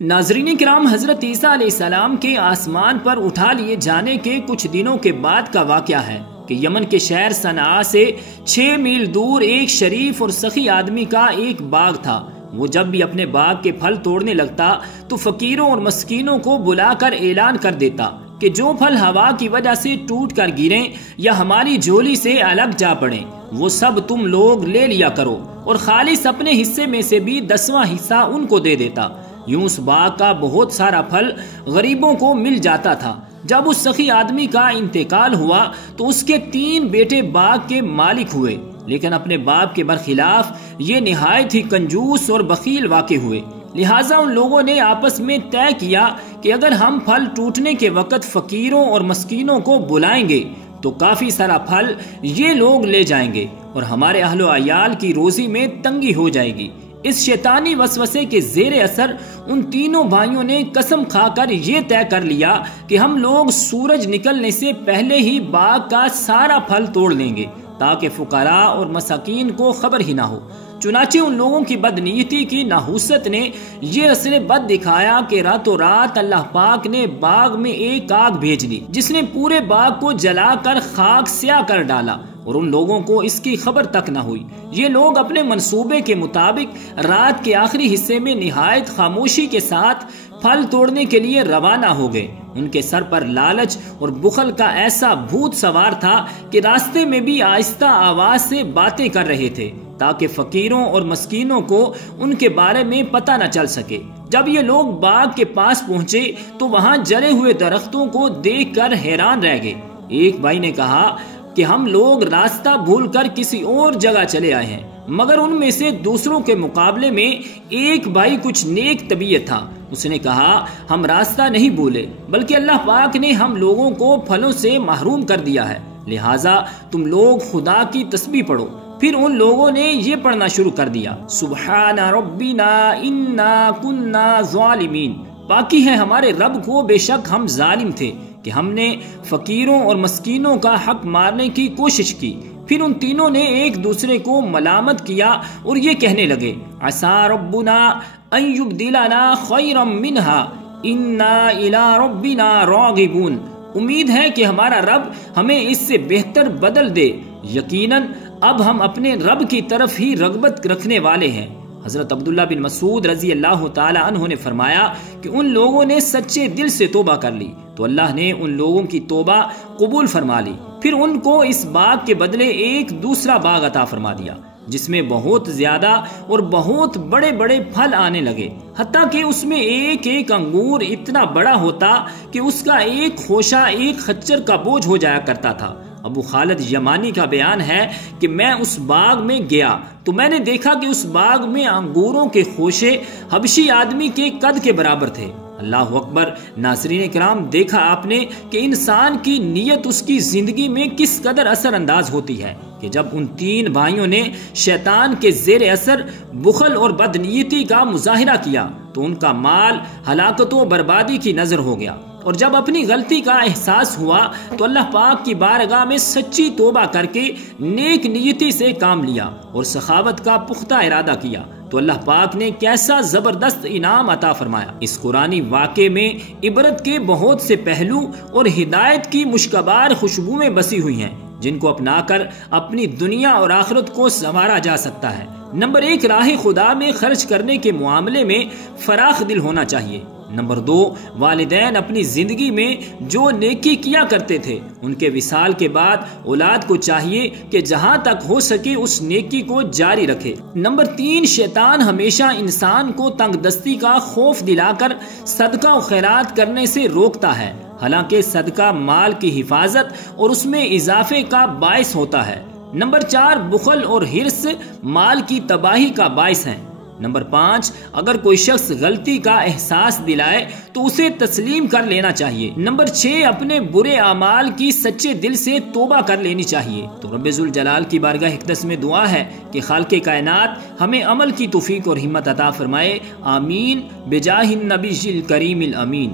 ناظرین کرام، حضرت عیسیٰ علیہ السلام کے آسمان پر اٹھا لیے جانے کے کچھ دنوں کے بعد کا واقعہ ہے کہ یمن کے شہر صنعاء سے 6 میل دور ایک شریف اور سخی آدمی کا ایک باغ تھا۔ وہ جب بھی اپنے باغ کے پھل توڑنے لگتا تو فقیروں اور مسکینوں کو بلا کر اعلان کر دیتا کہ جو پھل ہوا کی وجہ سے ٹوٹ کر گریں یا ہماری جھولی سے الگ جا پڑیں وہ سب تم لوگ لے لیا کرو، اور خالص اپنے حصے میں سے بھی 10واں حصہ ان کو دے دیتا۔ یوں اس باغ کا بہت سارا پھل غریبوں کو مل جاتا تھا۔ جب اس سخی آدمی کا انتقال ہوا تو اس کے 3 بیٹے باغ کے مالک ہوئے، لیکن اپنے باپ کے برخلاف یہ نہایت ہی کنجوس اور بخیل واقع ہوئے۔ لہٰذا ان لوگوں نے آپس میں طے کیا کہ اگر ہم پھل ٹوٹنے کے وقت فقیروں اور مسکینوں کو بلائیں گے تو کافی سارا پھل یہ لوگ لے جائیں گے اور ہمارے اہل و عیال کی روزی میں تنگی ہو جائے گی۔ اس شیطانی وسوسے کے زیر اثر ان تینوں بھائیوں نے قسم کھا کر یہ طے کر لیا کہ ہم لوگ سورج نکلنے سے پہلے ہی باغ کا سارا پھل توڑ لیں گے تاکہ فقراء اور مساکین کو خبر ہی نہ ہو۔ چنانچہ ان لوگوں کی بدنیتی کی نحوست نے یہ اثر بد دکھایا کہ راتوں رات اللہ پاک نے باغ میں ایک آگ بھیج دی جس نے پورے باغ کو جلا کر خاک سیاہ کر ڈالا، اور ان لوگوں کو اس کی خبر تک نہ ہوئی۔ یہ لوگ اپنے منصوبے کے مطابق رات کے آخری حصے میں نہایت خاموشی کے ساتھ پھل توڑنے کے لیے روانہ ہو گئے۔ ان کے سر پر لالچ اور بخل کا ایسا بھوت سوار تھا کہ راستے میں بھی آہستہ آواز سے باتیں کر رہے تھے تاکہ فقیروں اور مسکینوں کو ان کے بارے میں پتہ نہ چل سکے۔ جب یہ لوگ باغ کے پاس پہنچے تو وہاں جلے ہوئے درختوں کو دیکھ کر حیران رہ گئے۔ ایک بھائی نے کہا کہ ہم لوگ راستہ بھول کر کسی اور جگہ چلے آئے ہیں، مگر ان میں سے دوسروں کے مقابلے میں ایک بھائی کچھ نیک طبیعت تھا۔ اس نے کہا ہم راستہ نہیں بھولے بلکہ اللہ پاک نے ہم لوگوں کو پھلوں سے محروم کر دیا ہے، لہٰذا تم لوگ خدا کی تسبیح پڑھو۔ پھر ان لوگوں نے یہ پڑھنا شروع کر دیا، سبحان ربنا انا کنا ظالمین، باقی ہے ہمارے رب کو، بے شک ہم ظالم تھے کہ ہم نے فقیروں اور مسکینوں کا حق مارنے کی کوشش کی۔ پھر ان تینوں نے ایک دوسرے کو ملامت کیا اور یہ کہنے لگے، عسى ربنا ان یبدلنا خیرا منہا انا الی ربنا راغبون، امید ہے کہ ہمارا رب ہمیں اس سے بہتر بدل دے، یقیناً اب ہم اپنے رب کی طرف ہی رغبت رکھنے والے ہیں۔ حضرت عبداللہ بن مسعود رضی اللہ تعالی عنہ نے فرمایا کہ ان لوگوں نے سچے دل سے توبہ کر لی تو اللہ نے ان لوگوں کی توبہ قبول فرما لی۔ پھر ان کو اس باغ کے بدلے ایک دوسرا باغ عطا فرما دیا جس میں بہت زیادہ اور بہت بڑے بڑے پھل آنے لگے، حتیٰ کہ اس میں ایک ایک انگور اتنا بڑا ہوتا کہ اس کا ایک خوشہ ایک خچر کا بوجھ ہو جایا کرتا تھا۔ ابو خالد یمانی کا بیان ہے کہ میں اس باغ میں گیا تو میں نے دیکھا کہ اس باغ میں انگوروں کے خوشے حبشی آدمی کے قد کے برابر تھے۔ اللہ اکبر! ناظرین کرام، دیکھا آپ نے کہ انسان کی نیت اس کی زندگی میں کس قدر اثر انداز ہوتی ہے کہ جب ان 3 بھائیوں نے شیطان کے زیر اثر بخل اور بدنیتی کا مظاہرہ کیا تو ان کا مال ہلاکت و بربادی کی نظر ہو گیا، اور جب اپنی غلطی کا احساس ہوا تو اللہ پاک کی بارگاہ میں سچی توبہ کر کے نیک نیتی سے کام لیا اور سخاوت کا پختہ ارادہ کیا تو اللہ پاک نے کیسا زبردست انعام عطا فرمایا۔ اس قرآنی واقعے میں عبرت کے بہت سے پہلو اور ہدایت کی مشکبار خوشبوئیں بسی ہوئی ہیں جن کو اپنا کر اپنی دنیا اور آخرت کو سنوارا جا سکتا ہے۔ نمبر 1، راہ خدا میں خرچ کرنے کے معاملے میں فراخ دل ہونا چاہیے۔ نمبر 2، والدین اپنی زندگی میں جو نیکی کیا کرتے تھے ان کے وصال کے بعد اولاد کو چاہیے کہ جہاں تک ہو سکے اس نیکی کو جاری رکھے۔ نمبر 3، شیطان ہمیشہ انسان کو تنگ دستی کا خوف دلا کر صدقہ و خیرات کرنے سے روکتا ہے، حالانکہ صدقہ مال کی حفاظت اور اس میں اضافے کا باعث ہوتا ہے۔ نمبر 4، بخل اور حرص مال کی تباہی کا باعث ہیں۔ نمبر 5، اگر کوئی شخص غلطی کا احساس دلائے تو اسے تسلیم کر لینا چاہیے۔ نمبر 6، اپنے برے اعمال کی سچے دل سے توبہ کر لینی چاہیے۔ تو رب ذوالجلال کی بارگاہ اقدس میں دعا ہے کہ خالق کائنات ہمیں عمل کی توفیق اور ہمت عطا فرمائے، آمین، بجاہ النبی الکریم الامین۔